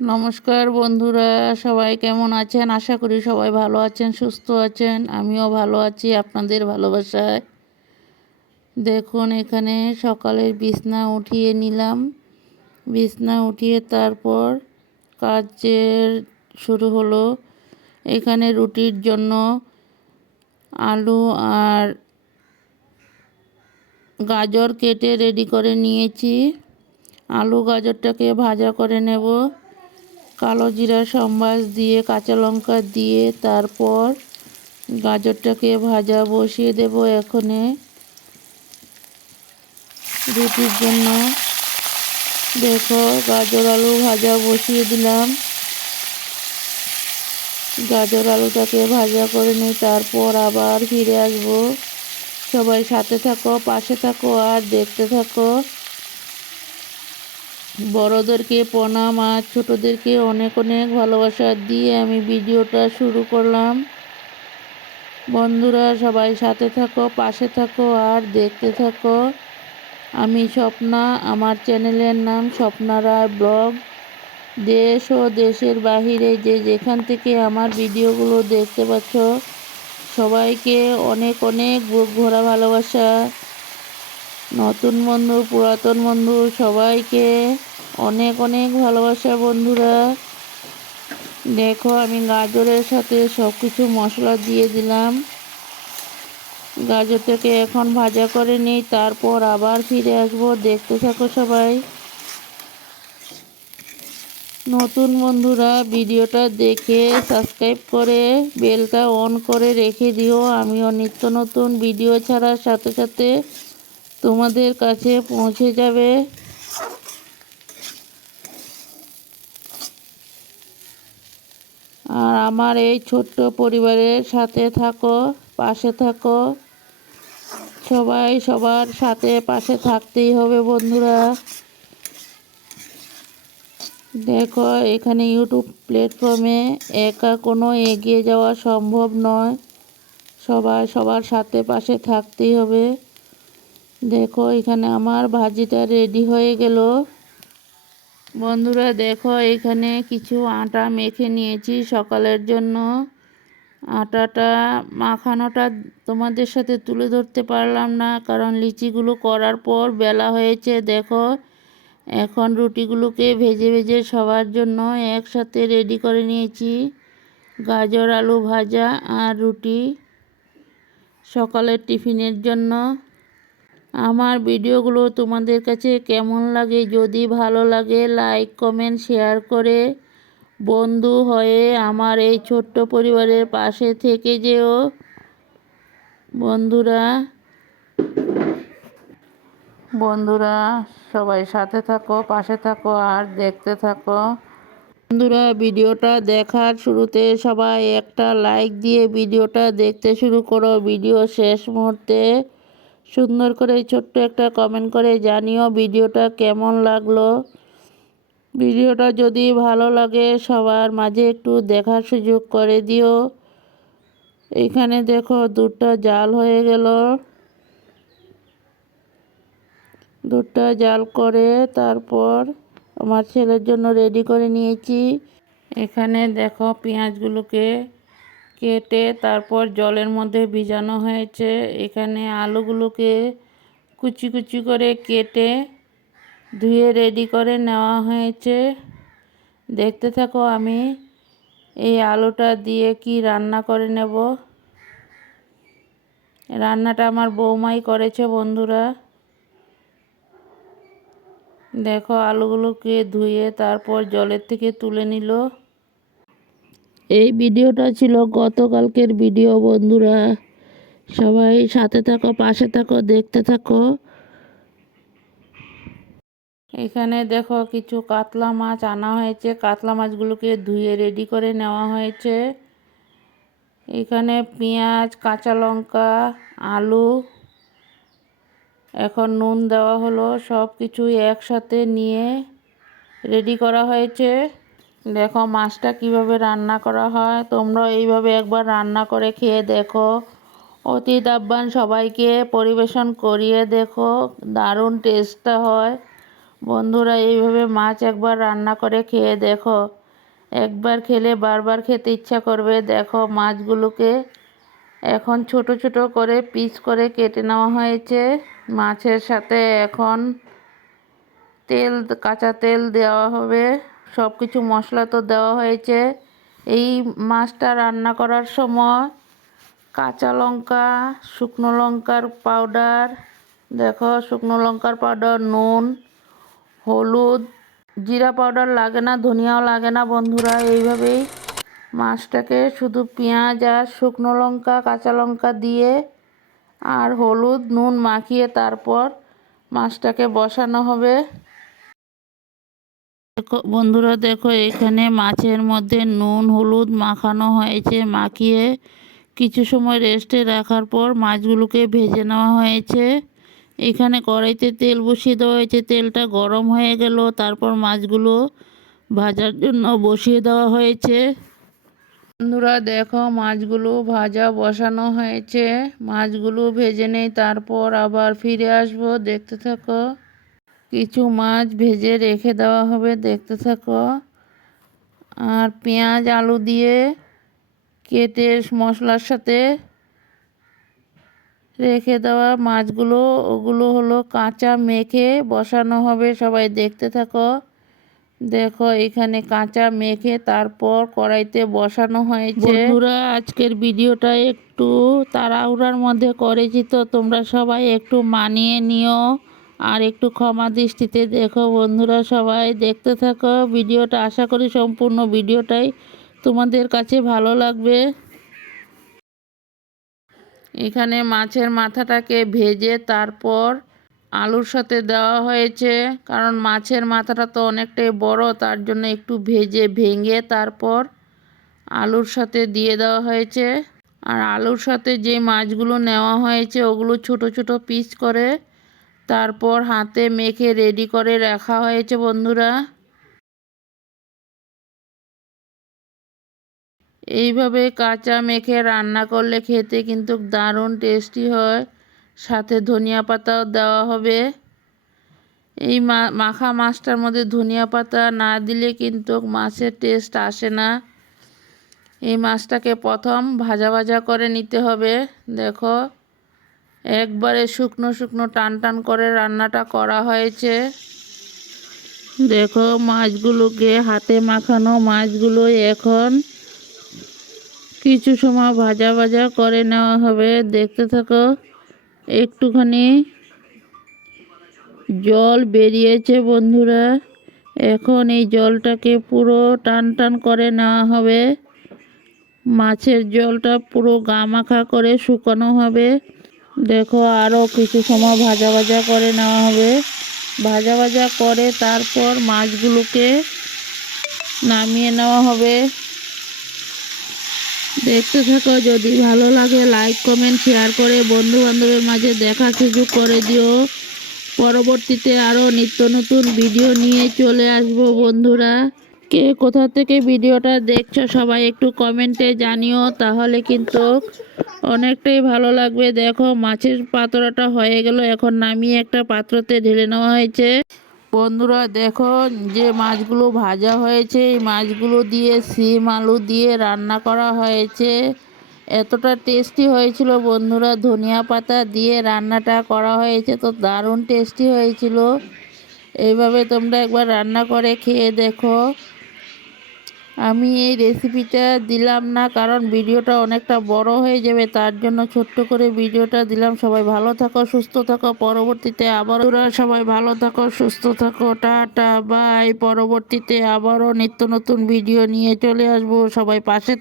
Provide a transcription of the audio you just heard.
নমস্কার বন্ধুরা, সবাই কেমন আছেন? আশা করি সবাই ভালো আছেন, সুস্থ আছেন। আমিও ভালো আছি আপনাদের ভালোবাসায়। দেখুন, এখানে সকালের বিছনা উঠিয়ে নিলাম। বিছনা উঠিয়ে তারপর কাজের শুরু হলো। এখানে রুটির জন্য আলু আর গাজর কেটে রেডি করে নিয়েছি। আলু গাজরটাকে ভাজা করে নেব। কালো জিরা সম্বাস দিয়ে কাঁচা লঙ্কা দিয়ে তারপর গাজরটাকে ভাজা বসিয়ে দেব। এখানে রুটির জন্য দেখো গাজর আলু ভাজা বসিয়ে দিলাম। গাজর আলুটাকে ভাজা করে নিই, তারপর আবার ফিরে আসবো। সবাই সাথে থাকো, পাশে থাকো আর দেখতে থাকো। বড়োদেরকে প্রণাম আর ছোটোদেরকে অনেক অনেক ভালোবাসা দিয়ে আমি ভিডিওটা শুরু করলাম। বন্ধুরা সবাই সাথে থাকো, পাশে থাকো আর দেখতে থাকো। আমি স্বপ্না, আমার চ্যানেলের নাম স্বপ্না রায় ব্লগ। দেশ ও দেশের বাহিরে যে যেখান থেকে আমার ভিডিওগুলো দেখতে পাচ্ছ সবাইকে অনেক অনেক বুক ভরা ভালোবাসা। নতুন বন্ধু, পুরাতন বন্ধু, সবাইকে অনেক অনেক ভালোবাসা। বন্ধুরা দেখো, আমি গাজরের সাথে সব কিছু মশলা দিয়ে দিলাম। গাজরটাকে এখন ভাজা করে নিই, তারপর আবার ফিরে আসবো। দেখতে থাকো সবাই। নতুন বন্ধুরা ভিডিওটা দেখে সাবস্ক্রাইব করে বেলটা অন করে রেখে দিও। আমিও নিত্য নতুন ভিডিও ছাড়ার সাথে সাথে তোমাদের কাছে পৌঁছে যাবে। আর আমার এই ছোট্ট পরিবারের সাথে থাকো, পাশে থাকো। সবাই সবার সাথে পাশে থাকতেই হবে বন্ধুরা। দেখো, এখানে ইউটিউব প্ল্যাটফর্মে একা কোনো এগিয়ে যাওয়া সম্ভব নয়। সবাই সবার সাথে পাশে থাকতেই হবে। দেখো, এখানে আমার ভাজিটা রেডি হয়ে গেল। বন্ধুরা দেখো, এখানে কিছু আটা মেখে নিয়েছি সকালের জন্য। আটাটা মাখানোটা তোমাদের সাথে তুলে ধরতে পারলাম না, কারণ লিচিগুলো করার পর বেলা হয়েছে। দেখো, এখন রুটিগুলোকে ভেজে ভেজে সবার জন্য একসাথে রেডি করে নিয়েছি। গাজর আলু ভাজা আর রুটি সকালের টিফিনের জন্য। আমার ভিডিওগুলো তোমাদের কাছে কেমন লাগে? যদি ভালো লাগে লাইক কমেন্ট শেয়ার করে বন্ধু হয়ে আমার এই ছোট্ট পরিবারের পাশে থেকে যেও। বন্ধুরা বন্ধুরা সবাই সাথে থাকো, পাশে থাকো আর দেখতে থাকো। বন্ধুরা ভিডিওটা দেখার শুরুতে সবাই একটা লাইক দিয়ে ভিডিওটা দেখতে শুরু করো। ভিডিও শেষ মুহূর্তে সুন্দর করে ছোট্ট একটা কমেন্ট করে জানিও ভিডিওটা কেমন লাগলো। ভিডিওটা যদি ভালো লাগে সবার মাঝে একটু দেখার সুযোগ করে দিও। এখানে দেখো দুধটা জাল হয়ে গেল। দুধটা জাল করে তারপর আমার ছেলের জন্য রেডি করে নিয়েছি। এখানে দেখো পেঁয়াজগুলোকে কেটে তারপর জলের মধ্যে ভিজানো হয়েছে। এখানে আলুগুলোকে কুচি কুচি করে কেটে ধুয়ে রেডি করে নেওয়া হয়েছে। দেখতে থাকো, আমি এই আলুটা দিয়ে কি রান্না করে নেব। রান্নাটা আমার বৌমাই করেছে বন্ধুরা। দেখো, আলুগুলোকে ধুয়ে তারপর জলের থেকে তুলে নিল। এই ভিডিওটা ছিল গতকালকের ভিডিও। বন্ধুরা সবাই সাথে থাকো, পাশে থাকো, দেখতে থাকো। এখানে দেখো কিছু কাতলা মাছ আনা হয়েছে। কাতলা মাছগুলোকে ধুয়ে রেডি করে নেওয়া হয়েছে। এখানে পেঁয়াজ, কাঁচা লঙ্কা, আলু, এখন নুন দেওয়া হলো, সব কিছুই একসাথে নিয়ে রেডি করা হয়েছে। দেখো মাছটা কিভাবে রান্না করা হয়, তোমরা এইভাবে একবার রান্না করে খেয়ে দেখো। অতিথি আপ্যায়ন সবাইকে পরিবেশন করিয়ে দেখো, দারুণ টেস্টটা হয়। বন্ধুরা এইভাবে মাছ একবার রান্না করে খেয়ে দেখো, একবার খেলে বারবার খেতে ইচ্ছা করবে। দেখো মাছগুলোকে এখন ছোট ছোট করে পিস করে কেটে নেওয়া হয়েছে। মাছের সাথে এখন তেল, কাঁচা তেল দেওয়া হবে। সব কিছু মশলা তো দেওয়া হয়েছে। এই মাছটা রান্না করার সময় কাঁচা লঙ্কা, শুকনো লঙ্কার পাউডার, দেখো শুকনো লঙ্কার পাউডার, নুন, হলুদ, জিরা পাউডার লাগে না, ধনিয়াও লাগে না বন্ধুরা। এইভাবেই মাছটাকে শুধু পেঁয়াজ আর শুকনো লঙ্কা, কাঁচা লঙ্কা দিয়ে আর হলুদ নুন মাখিয়ে তারপর মাছটাকে বসানো হবে। দেখো বন্ধুরা, দেখো এখানে মাছের মধ্যে নুন হলুদ মাখানো হয়েছে। মাখিয়ে কিছু সময় রেস্টে রাখার পর মাছগুলোকে ভেজে নেওয়া হয়েছে। এখানে কড়াইতে তেল বসিয়ে দেওয়া হয়েছে। তেলটা গরম হয়ে গেল, তারপর মাছগুলো ভাজার জন্য বসিয়ে দেওয়া হয়েছে। বন্ধুরা দেখো মাছগুলো ভাজা বসানো হয়েছে। মাছগুলো ভেজে নেই, তারপর আবার ফিরে আসবো, দেখতে থাকো। কিছু মাছ ভেজে রেখে দেওয়া হবে, দেখতে থাকো। আর পেঁয়াজ আলু দিয়ে কেটে মশলার সাথে রেখে দেওয়া মাছগুলো, ওগুলো হলো কাঁচা মেখে বসানো হবে। সবাই দেখতে থাকো। দেখো এখানে কাঁচা মেখে তারপর কড়াইতে বসানো হয়েছে। বন্ধুরা আজকের ভিডিওটা একটু তাড়াহুড়ার মধ্যে করেছি, তো তোমরা সবাই একটু মানিয়ে নিও আর একটু ক্ষমা দৃষ্টিতে দেখো। বন্ধুরা সবাই দেখতে থাকো ভিডিওটা। আশা করি সম্পূর্ণ ভিডিওটাই তোমাদের কাছে ভালো লাগবে। এখানে মাছের মাথাটাকে ভেজে তারপর আলুর সাথে দেওয়া হয়েছে, কারণ মাছের মাথাটা তো অনেকটাই বড়, তার জন্য একটু ভেঙে তারপর আলুর সাথে দিয়ে দেওয়া হয়েছে। আর আলুর সাথে যে মাছগুলো নেওয়া হয়েছে ওগুলো ছোট ছোট পিস করে তারপর হাতে মেখে রেডি করে রাখা হয়েছে বন্ধুরা। এইভাবে কাঁচা মেখে রান্না করলে খেতে কিন্তু দারুণ টেস্টি হয়। সাথে ধনিয়া পাতাও দেওয়া হবে। এই মাখা মাছটার মধ্যে ধনিয়া পাতা না দিলে কিন্তু মাছের টেস্ট আসে না। এই মাছটাকে প্রথম ভাজা ভাজা করে নিতে হবে। দেখো একবারে শুকনো শুকনো টান টান করে রান্নাটা করা হয়েছে। দেখো মাছগুলোকে, হাতে মাখানো মাছগুলো এখন কিছু সময় ভাজা ভাজা করে নেওয়া হবে, দেখতে থাকো। একটুখানি জল বেরিয়েছে বন্ধুরা। এখন এই জলটাকে পুরো টান টান করে নেওয়া হবে। মাছের জলটা পুরো গা মাখা করে শুকানো হবে। দেখো আরও কিছু সময় ভাজা ভাজা করে নেওয়া হবে। ভাজা ভাজা করে তারপর মাছগুলোকে নামিয়ে নেওয়া হবে। দেখতে থাকো। যদি ভালো লাগে লাইক কমেন্ট শেয়ার করে বন্ধু বান্ধবের মাঝে দেখার সুযোগ করে দিও। পরবর্তীতে আরও নিত্য নতুন ভিডিও নিয়ে চলে আসবো বন্ধুরা। কে কোথা থেকে ভিডিওটা দেখছো সবাই একটু কমেন্টে জানিও, তাহলে কিন্তু অনেকটাই ভালো লাগবে। দেখো মাছের পাতোড়াটা হয়ে গেল, এখন নামিয়ে একটা পাত্রতে ঢেলে নেওয়া হয়েছে। বন্ধুরা দেখো যে মাছগুলো ভাজা হয়েছে, এই মাছগুলো দিয়ে শিম আলু দিয়ে রান্না করা হয়েছে। এতটা টেস্টি হয়েছিল বন্ধুরা, ধনিয়া পাতা দিয়ে রান্নাটা করা হয়েছে, তো দারুণ টেস্টি হয়েছিল। এইভাবে তোমরা একবার রান্না করে খেয়ে দেখো। আমি এই রেসিপিটা দিলাম না, কারণ ভিডিওটা অনেকটা বড় হয়ে যাবে, তার জন্য ছোট্ট করে ভিডিওটা দিলাম। সবাই ভালো থাকো, সুস্থ থাকো। পরবর্তীতে আবারও সবাই ভালো থাকো, সুস্থ থাকো। Tata bye. পরবর্তীতে আবারও নিত্য নতুন ভিডিও নিয়ে চলে আসবো। সবাই পাশে থাকো।